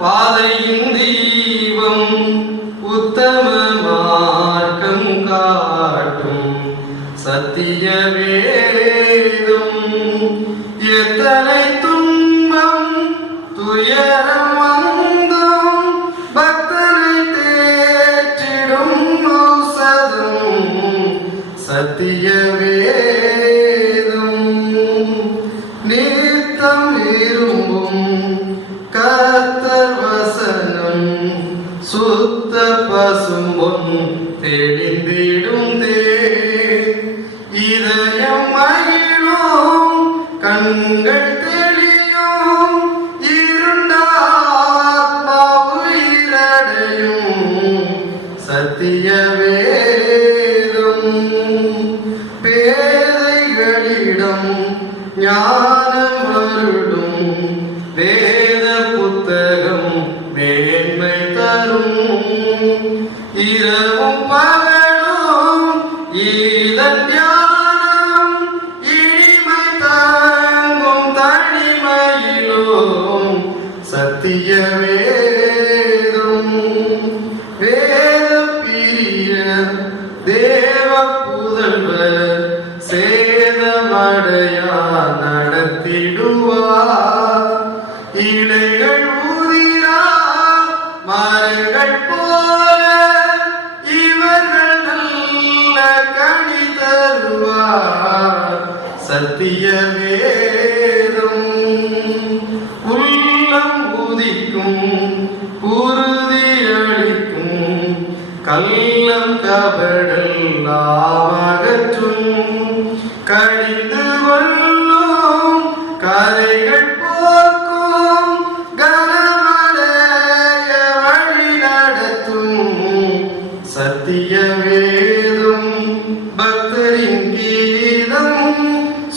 பாதையின் தீபம் உத்தம மார்க்கம் காட்டும் சத்திய வேதம். எத்தனை துன்பம் துயரம் வந்தோம் பக்தனை தேற்றிடும் ஔஷதம் சத்திய வேதம். நித்தம் விரும்பும் கர்த்தர் வசனம் சுத்த பசும்பொன் தெளிந்திடும் இதயம் மகிழும் கண்கள் தெளியும் இருண்டாத்மாவுயிரடையும் சத்திய வேதம். பேதைகளிடம் ஞானம் வருடும் வேத புத்தகம் மேன்மை தரும். இரவும் பகலும் இதன் ஞானம் இனிமை தாங்கும் தனிமையிலும் சத்திய வேதம். வேத பிரிய தேவ புதல்வர் சேதமடையா நடத்திடுவார். இலைகள் ஊதிரா மரங்கள் போல இவர்கள் நல்ல கனி தருவார் சத்திய வேதம். உள்ளம் உதிக்கும் உறுதி அளிக்கும் கள்ளம் கபடல் அகற்றும் கடிந்து கொள்ளும் கரைகள் போக்கும் கனமலைய வழி நடத்தும் சத்திய வேதம். பக்தரின் கீதம்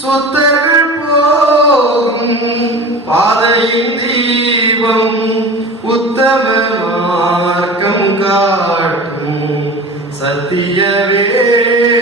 சொத்தர்கள் போகும் பாதையின் தீபம் உத்தம மார்க்கம் காட்டும் சத்திய வேதம்.